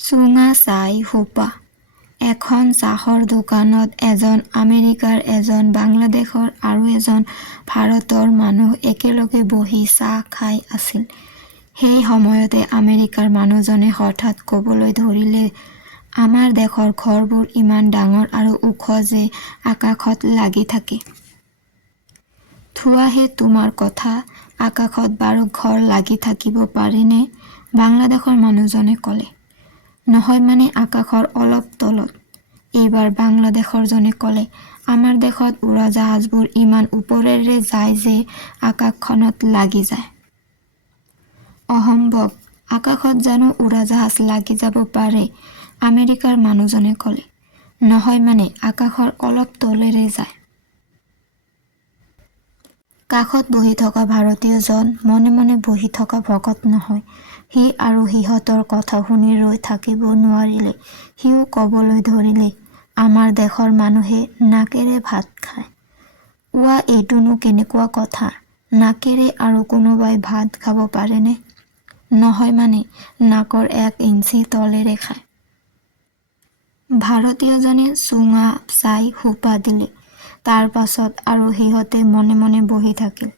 চুঙা চাই সোপা। এখন চাহৰ দোকানত এজন আমেৰিকাৰ, এজন বাংলাদেশৰ আৰু এজন ভাৰতৰ মানুহ একেলগে বহি চাহ খাই আছিল। সেই সময়তে আমেৰিকাৰ মানুহজনে হঠাৎ ক'বলৈ ধৰিলে, আমাৰ দেশৰ ঘৰবোৰ ইমান ডাঙৰ আৰু ওখ যে আকাশত লাগি থাকে। থোৱাহে তোমাৰ কথা, আকাশত বাৰু ঘৰ লাগি থাকিব পাৰেনে? বাংলাদেশৰ মানুহজনে ক'লে। নহয় মানে আকাশৰ অলপ তলত। এইবাৰ বাংলাদেশৰ জনে ক'লে, আমাৰ দেশত উৰাজাহাজবোৰ ইমান ওপৰেৰে যায় যে আকাশখনত লাগি যায়। অসম্ভৱ, আকাশত জানো উৰাজাহাজ লাগি যাব পাৰে? আমেৰিকাৰ মানুহজনে ক'লে। নহয় মানে আকাশৰ অলপ তলেৰে যায়। কাষত বহি থকা ভাৰতীয়জন মনে মনে বহি থকা ভকত নহয়। সি আৰু সিহঁতৰ কথা শুনি ৰৈ থাকিব নোৱাৰিলে। সিও ক'বলৈ ধৰিলে, আমাৰ দেশৰ মানুহে নাকেৰে ভাত খায়। উৱা, এইটোনো কেনেকুৱা কথা? নাকেৰে আৰু কোনোবাই ভাত খাব পাৰেনে? নহয় মানে নাকৰ 1 ইঞ্চি তলেৰে খায়। ভাৰতীয়জনে চুঙা চাই সোপা দিলে। তাৰ পাছত আৰু সিহঁতে মনে মনে বহি থাকিল।